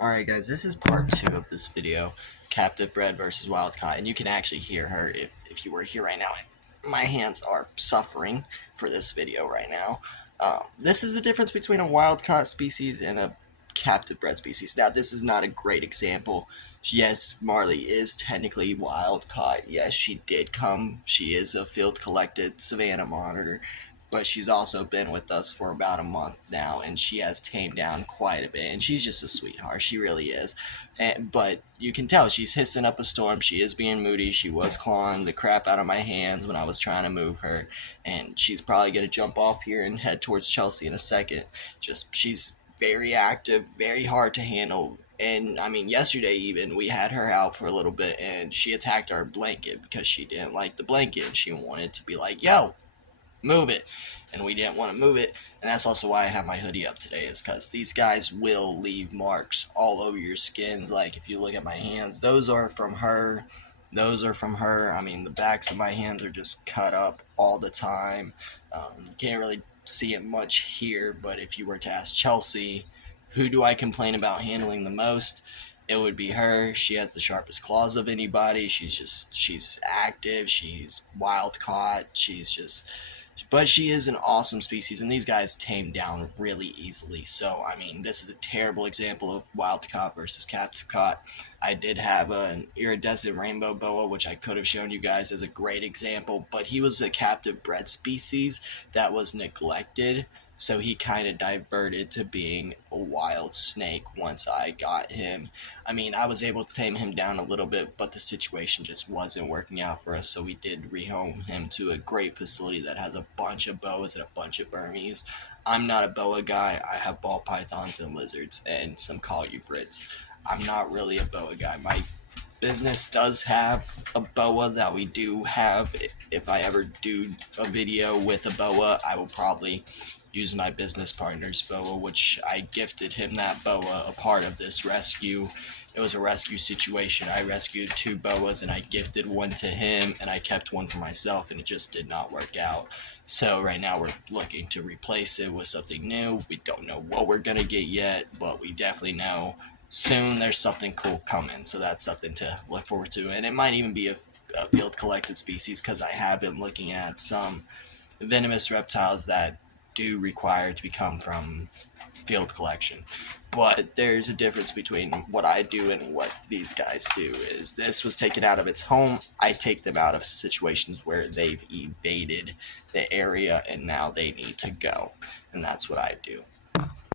Alright guys, this is part 2 of this video, captive bred versus wild caught, and you can actually hear her if you were here right now. My hands are suffering for this video right now. This is the difference between a wild caught species and a captive bred species. Now this is not a great example. Yes, Marley is technically wild caught. Yes, she did come. She is a field collected Savannah monitor, but she's also been with us for about a month now, and she has tamed down quite a bit, and she's just a sweetheart. She really is. But you can tell she's hissing up a storm. She is being moody. She was clawing the crap out of my hands when I was trying to move her, and she's probably going to jump off here and head towards Chelsea in a second. She's very active, very hard to handle. And I mean, yesterday even we had her out for a little bit, and she attacked our blanket because she didn't like the blanket, and she wanted to be like, yo, move it, and we didn't want to move it. And that's also why I have my hoodie up today, is because these guys will leave marks all over your skins. Like if you look at my hands, those are from her. I mean, the backs of my hands are just cut up all the time. You can't really see it much here, but if you were to ask Chelsea, who do I complain about handling the most, it would be her. She has the sharpest claws of anybody. She's active. She's wild caught. But she is an awesome species, and these guys tame down really easily. So, I mean, this is a terrible example of wild caught versus captive caught. I did have an iridescent rainbow boa, which I could have shown you guys as a great example, but he was a captive bred species that was neglected. So he kind of diverted to being a wild snake once I got him. I mean, I was able to tame him down a little bit, but the situation just wasn't working out for us, so we did rehome him to a great facility that has a bunch of boas and a bunch of Burmese. I'm not a boa guy. I have ball pythons and lizards and some colubrids. I'm not really a boa guy. My business does have a boa that we do have. If I ever do a video with a boa, I will probably use my business partner's boa, which I gifted him that boa a part of this rescue. It was a rescue situation. I rescued 2 boas and I gifted one to him, and I kept one for myself, and it just did not work out. So right now we're looking to replace it with something new. We don't know what we're gonna get yet, but we definitely know soon there's something cool coming. So that's something to look forward to, and it might even be a field collected species, because I have been looking at some venomous reptiles that do require to become from field collection. But there's a difference between what I do and what these guys do. Is this was taken out of its home. I take them out of situations where they've evaded the area and now they need to go, and that's what I do.